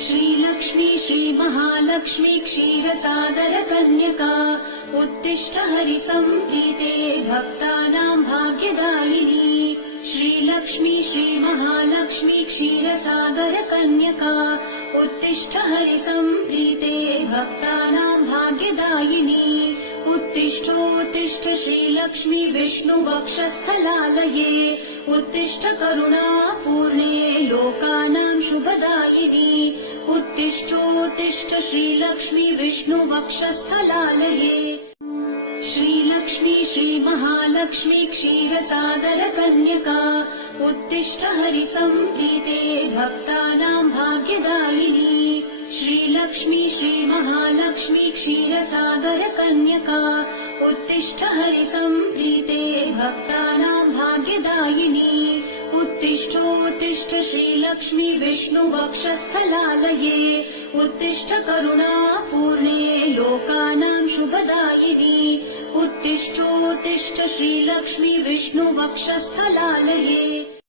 श्रीलक्ष्मी श्रीमहालक्ष्मी क्षीरसागर कन्यका उत्तिष्ठ हरिसम्प्रीते भक्तानां भाग्यदायिनी। श्रीलक्ष्मी श्रीमहालक्ष्मी क्षीरसागर कन्यका उत्तिष्ठ हरिसम्प्रीते भक्तानां भाग्यदायिनी। उत्तिष्ठोत्तिष्ठ श्रीलक्ष्मी विष्णुवक्षस्थलालये उत्तिष्ठ करुणापूर्णे लोकानां शुभदायिनी। उत्तिष्ठोत्तिष्ठ श्रीलक्ष्मी विष्णुवक्षस्थलालये। श्रीलक्ष्मी श्रीमहालक्ष्मी क्षीरसागर कन्यका उत्तिष्ठ हरिसम्प्रीते भक्तानां भाग्यदायिनी। श्रीलक्ष्मी श्रीमहालक्ष्मी क्षीरसागर कन्यका उत्तिष्ठ हरिसम्प्रीते भक्तानां भाग्यदायिनी। उत्तिष्ठोत्तिष्ठ श्रीलक्ष्मी विष्णुवक्षस्थलालये उत्तिष्ठ करुणापूर्णे लोकानां शुभदायिनी। उत्तिष्ठोत्तिष्ठ श्रीलक्ष्मी विष्णुवक्षस्थलालये।